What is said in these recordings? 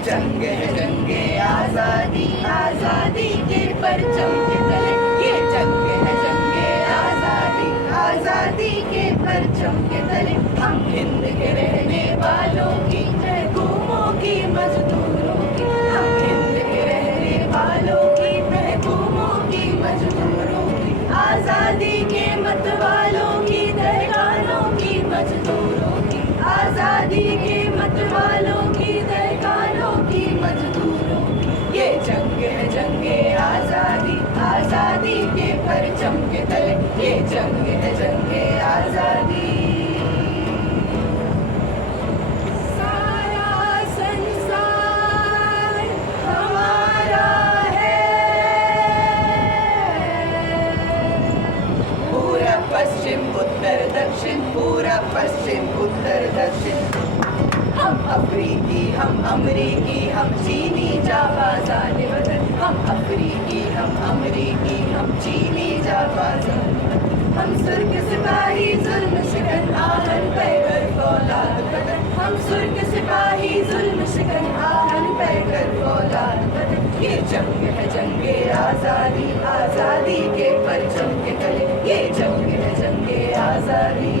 जंग है जंगे आजादी, आजादी के परचम के तले। ये जंग है जंगे आजादी, आजादी के परचम के तले। हम हिंद के रहने वालों की, महकूमों की, मजदूरों की। हम हिंद के रहने वालों की, महकूमों की, मजदूरों की। आजादी के मत वालों की, दहकानों की, मजदूरों की। आजादी के मत वालों की, दहकानों की, मजदूरों की। ये जंग है जंगे आजादी, आजादी के परचम के तले। ये जंग है जंगे आजादी। सारा संसार हमारा है, पूरा पश्चिम उत्तर दक्षिण, पूरा पश्चिम उत्तर दक्षिण। हम अफ्रीकी, हम अमरीकी, हम चीनी, जाबाजाने वतन। हम अफ्रीकी, हम अमरीकी, हम चीनी, जाबाजाने वतन। हम सुर्ख सिपाही, जुल्म शिकन, आहन पैकर फौलाद वतन। हम सुर्ख सिपाही, जुल्म शिकन, आहन पैकर फौलाद वतन। ये जंग है जंगे आजादी, आजादी के परचम के तले। ये जंग है जंगे आजादी।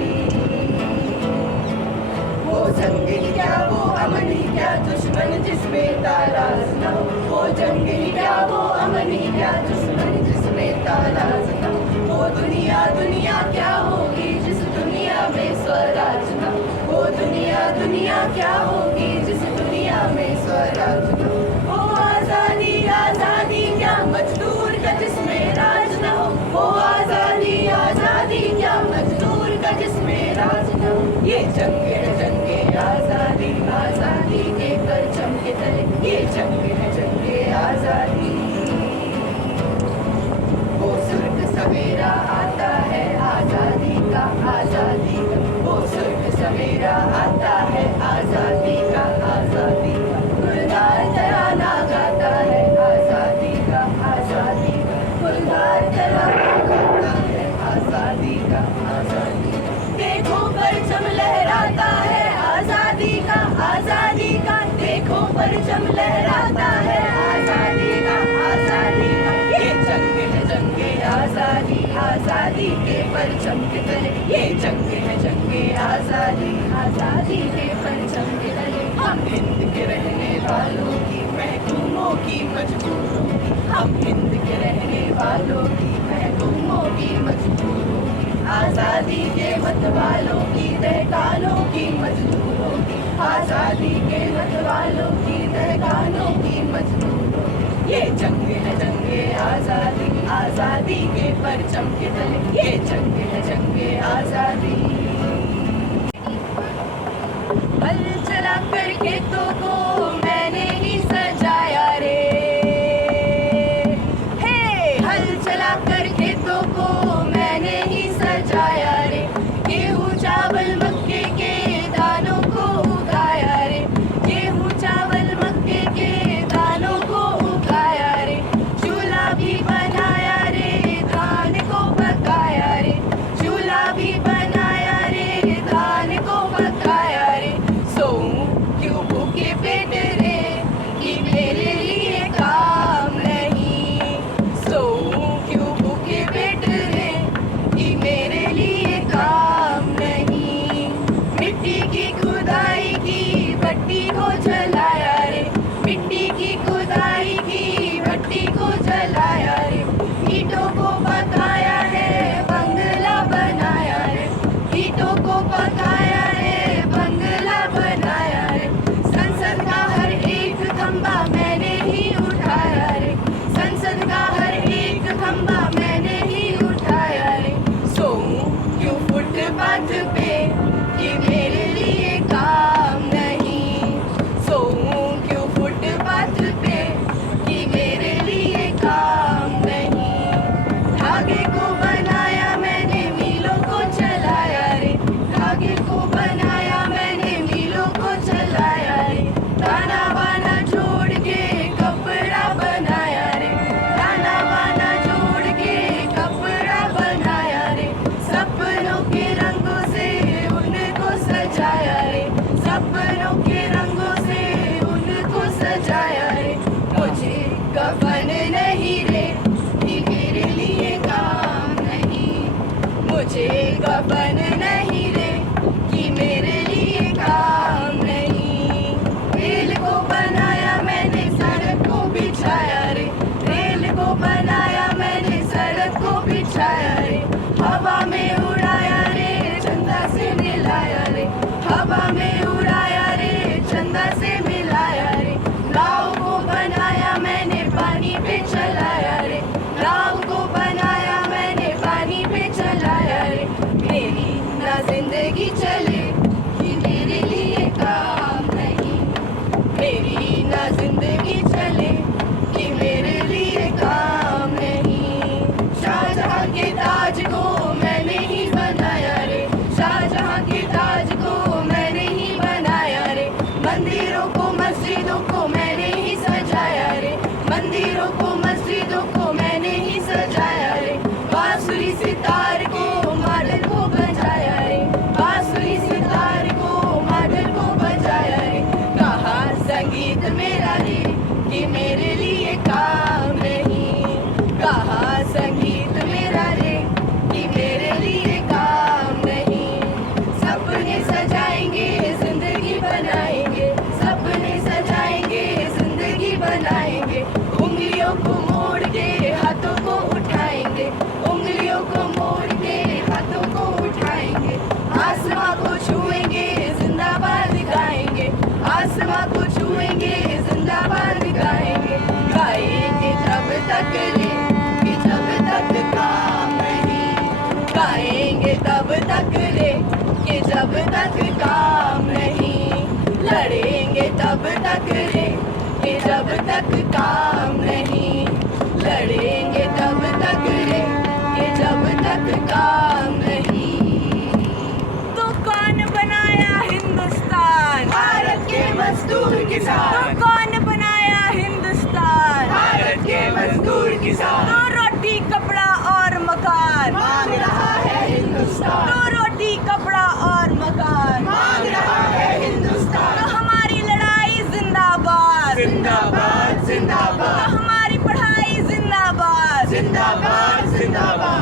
वो जंग ही क्या, वो अमन ही क्या, दुश्मन जिसमें ताराज न हो। वो जंग ही क्या, वो अमन ही क्या, दुश्मन जिसमें ताराज न हो। वो दुनिया दुनिया क्या होगी, जिस दुनिया में स्वराज न हो। वो दुनिया दुनिया क्या होगी, जिस दुनिया में स्वराज न हो। वो आजादी आजादी क्या, मजदूर का जिसमें राज न हो। वो आजादी आजादी क्या, मजदूर का जिसमें राज न हो। ये जंग है जंगे आजादी, आजादी के परचम के तले। ये जंग है जंगे आजादी। वो सुर्ख सवेरा आता है आजादी का, आजादी का। वो सुर्ख सवेरा आता है आजादी का, आजादी का। गुलजार तराना गाता है आजादी का, आजादी का। गुलजार तराना गाता है आजादी का, आजादी का। देखो परचम लहराता है आजादी का, आजादी का। देखो परचम लहराता है आजादी का, आजादी का। ये जंग है जंगे आजादी, आजादी के परचम के तले। ये जंग है जंगे आजादी, आजादी के परचम के तले। हम हिंद के रहने वालों की, महकूमों की, मजबूरों की। हम हिंद के रहने वालों की, महकूमों की, मजबूरों की। आजादी के मत वालों की, दहकानों की, मजदूरों की। आजादी के मत वालों की, दहकानों की, मजदूरों की। ये जंग है जंगे आजादी, आजादी के परचम के तले। ये जंग है जंगे आजादी। हल चला कर खेतों को मैंने ही सजाया रे, हे हल चला कर खेतों को मैंने ही सजाया रे। गेहूं चावल मक्के के दानों को उगाया रे, गेहूं चावल मक्के के दानों को उगाया रे। चूल्हा भी बनाया रे, धान को पकाया रे। चूल्हा भी बनाया रे, धान को पकाया रे। सोऊं क्यों भूखे पेट रे, कि मेरे लिए काम नहीं। सोऊं क्यों भूखे पेट रे, कि मेरे लिए काम नहीं। मिट्टी की खुदाई की भट्टी को जलाया रे, मिट्टी की खुदाई की भट्टी को जलाया रे। ईंटों को पकाया है, बंगला बनाया रे। ईंटों को पकाया है, बंगला बनाया रे। संसद का हर एक खंबा मैंने ही उठाया रे, संसद का हर एक खंबा मैंने ही उठाया रे। सोऊं क्यों फुटपाथ पे, कि मेरे लिए काम तक काम नहीं, लड़ेंगे तब तक रे, ये जब तक काम नहीं, लड़ेंगे तब तक रे, ये जब तक काम नहीं। तो कौन बनाया हिंदुस्तान? भारत के मजदूर तो किसान, कौन बनाया हिंदुस्तान? भारत के मजदूर किसान, तो रोटी कपड़ा और मकान, मांग रहा है हिंदुस्तान, तो रोटी कपड़ा और मकान, मांग रहा है तो हिंदुस्तान। हमारी लड़ाई जिंदाबाद, जिंदाबाद तो जिंदाबाद हमारी पढ़ाई जिंदाबाद, जिंदाबाद जिंदाबाद।